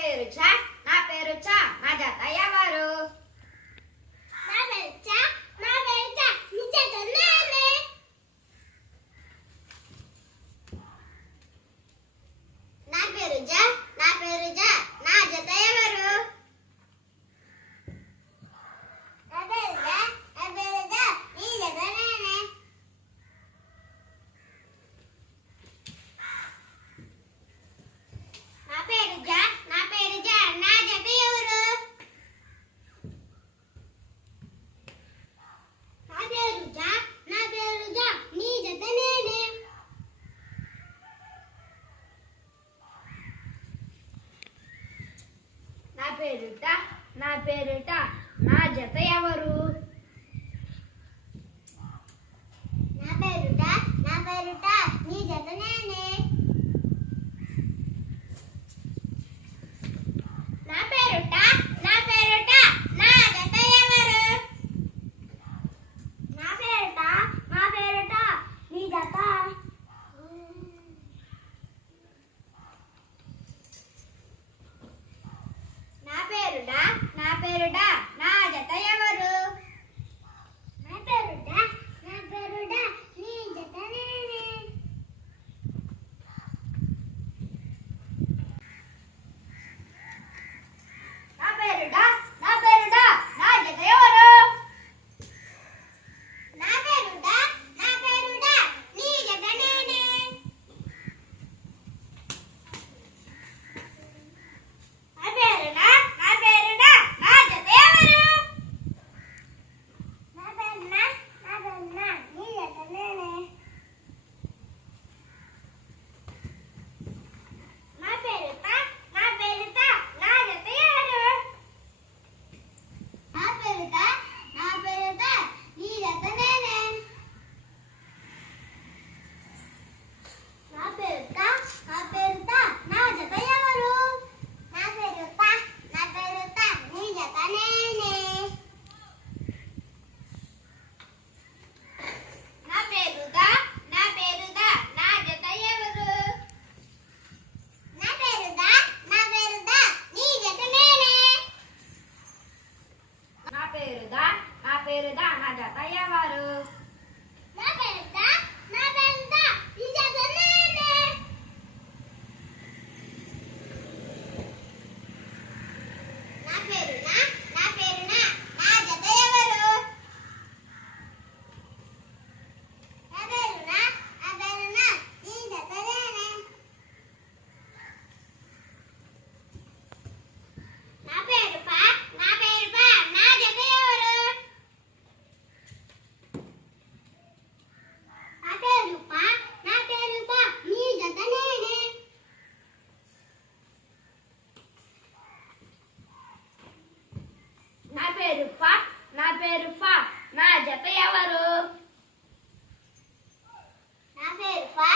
పేరు చా నా పేరు చా మా జత ఎవరు పేరుట నా పేరుట నా జత ఎవరు? నా పేరుట నా పేరుట 我的爸。పేరు దాన జతయ్య వారు? పేరు ఫా నా పేరు ఫా. నా జత ఎవరు? నా పేరు ఫా.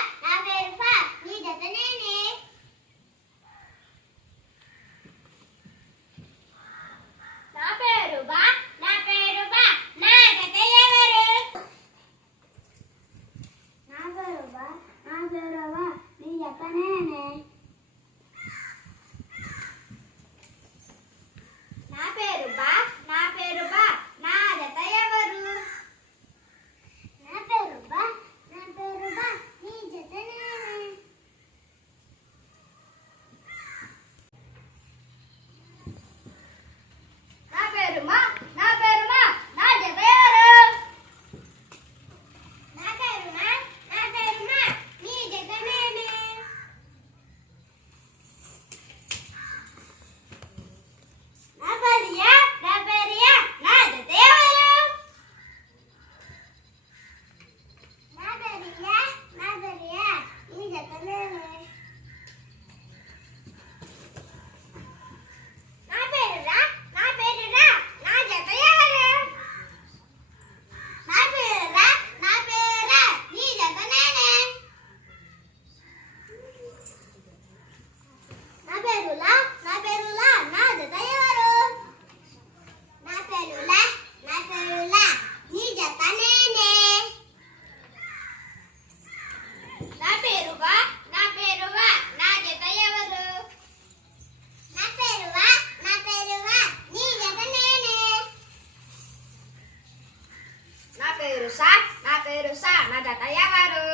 నా పేరు సా నా పేరు సా నా జత ఎవరు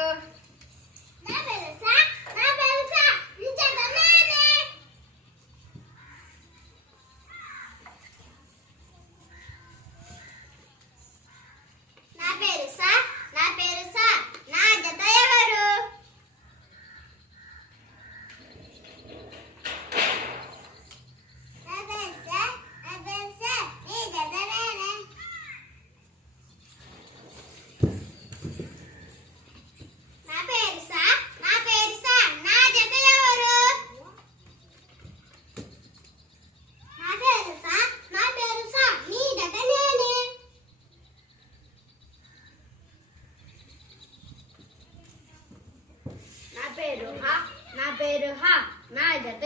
నా పేరు హా. నా పేరు హా. నా జత